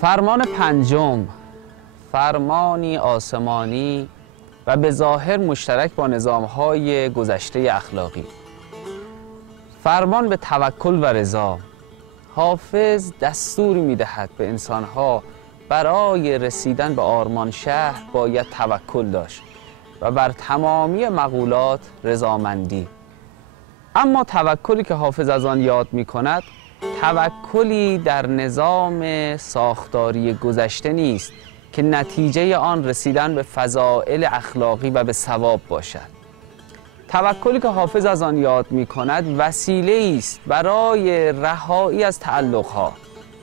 فرمان پنجم، فرمانی آسمانی و به ظاهر مشترک با نظام‌های گذشته اخلاقی. فرمان به توکل و رضا. حافظ دستور می‌دهد به انسان‌ها برای رسیدن به آرمان شهر باید توکل داشت و بر تمامی مقولات رضامندی. اما توکلی که حافظ از آن یاد می‌کند توکلی در نظام ساختاری گذشته نیست که نتیجه آن رسیدن به فضائل اخلاقی و به ثواب باشد. توکلی که حافظ از آن یاد می‌کند وسیله است برای رهایی از تعلق‌ها،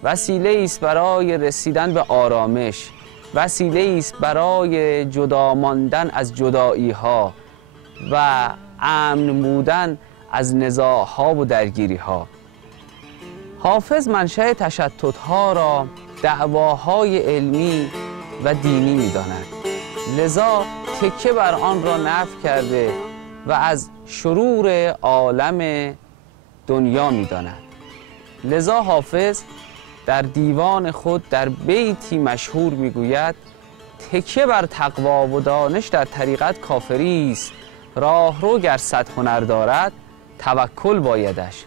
وسیله است برای رسیدن به آرامش، وسیله است برای جدا ماندن از جدایی‌ها و امن بودن از نزاع‌ها و درگیری‌ها. حافظ منشأ تشتت‌ها را دعواهای علمی و دینی می‌داند، لذا تکیه بر آن را نفی کرده و از شرور عالم دنیا می‌داند. لذا حافظ در دیوان خود در بیتی مشهور می‌گوید: تکیه بر تقوا و دانش در طریقت کافری است، راهرو گر صد هنر دارد توکل بایدش.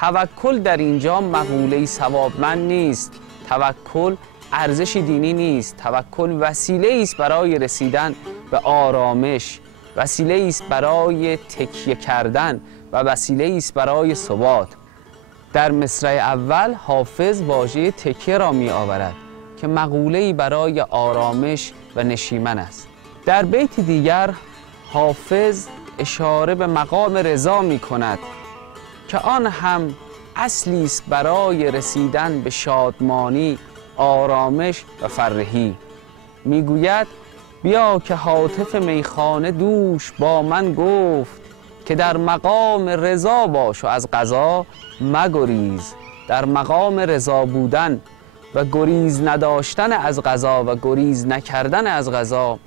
توکل در اینجا مقوله‌ای ثوابمند نیست، توکل ارزش دینی نیست، توکل وسیله است برای رسیدن به آرامش، وسیله است برای تکیه کردن و وسیله است برای ثبات. در مصرع اول حافظ واژه تکیه را می آورد که مقوله‌ای برای آرامش و نشیمن است. در بیت دیگر حافظ اشاره به مقام رضا می کند که آن هم اصلی است برای رسیدن به شادمانی، آرامش و فرحی. میگوید: بیا که هاتف میخانه دوش با من گفت، که در مقام رضا باش و از قضا مگریز. در مقام رضا بودن و گریز نداشتن از قضا و گریز نکردن از قضا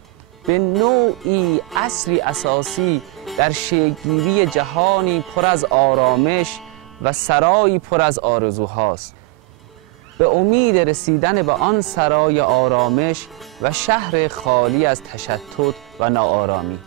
به نوعی اصلی اساسی در شکل‌گیری جهانی پر از آرامش و سرایی پر از آرزوهاست. به امید رسیدن به آن سرای آرامش و شهر خالی از تشتت و ناآرامی.